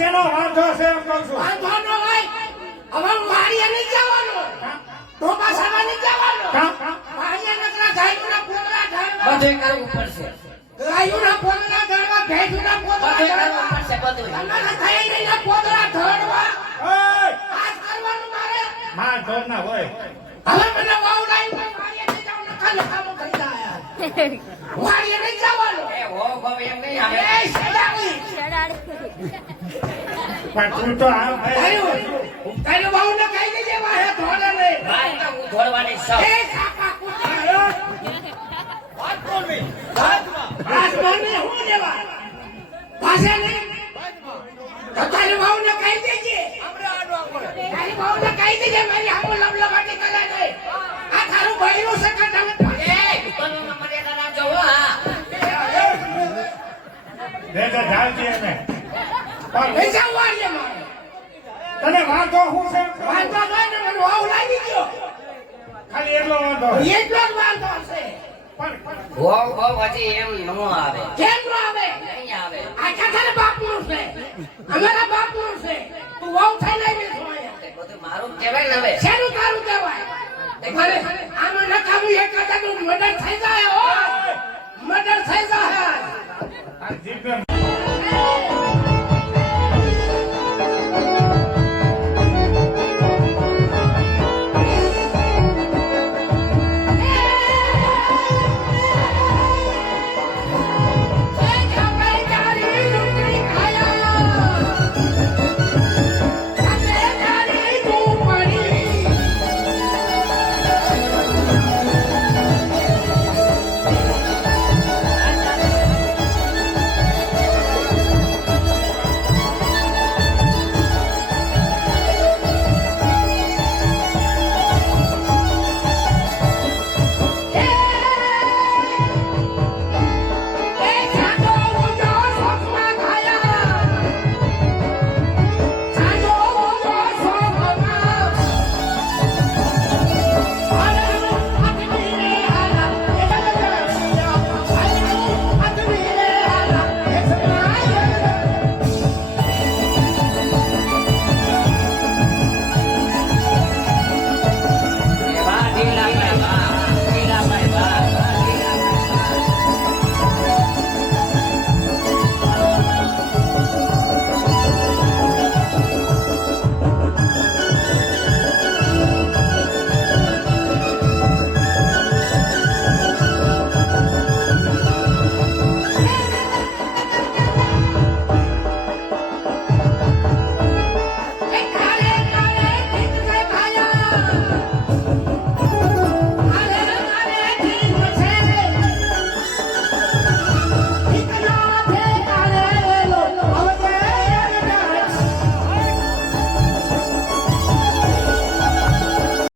શેનો વાંધો છે એમ કહું છું. વાંધો ન હોય. હવે મારી નહીં જવાનું. ટોપા સાવા નહીં જવાનું. મારી નકરા ગાયુના પોતરા ઢાળવા. બધું કરવું પડશે. ગાયુના પોતરા ઢાળવા, ભેંસના પોતરા બધું કરવું ઢાળવા. પડશે બધું. તમારા ગાયના પોતરા ઢાળવા. ઓય આજ કરવાનું મારે. માં ધોર ના હોય. હવે મને વાવડાયું કે મારી નહીં જાવ નકાલે કામ કરી જાય. મારી નહીં જવાનું. એ હો હવે એમ નહીં આવે. એ સદાવી. પણ તું તો આમ તારી વાવને કહી દેજે વાહે ધોળે નહીં. વાત તો હું ધોળવાની સૌ. એ કાકા કુતરા. આસમાનને હું લેવા? ભાષા નહીં? તો તારી વાવને કહી દેજે. તારી વાવને કહી દેજે મારી આમો લબલબાટી કરે નહીં. આ તારું બૈરું છે કે તમે એ દુકાનોમાં મર્યાદા રાખજો હો. હા ભેગા ઢાળજે એને. પણ પૈસા વાળીએ મારે. તને વાંધો શું છે એમ કહું? વાંધો નહીં ને મને વાવ લાગી ગયો. ખાલી એટલો વાંધો. એટલો જ વાંધો છે. પણ હો હજી એમ ન આવે. કેમ ન આવે? નહીં આવે. આખા તારા બાપનું છે. અમારા બાપનું છે. તું વાવ થઈ નહીં બેસો અહીંયા. એ બધું મારું કહેવાય ને હવે. શેનું તારું કહેવાય? મારે આમાં નકામું એક કદાચ મર્ડર થઈ જાય હો. મર્ડર થઈ જાય. આ જીભે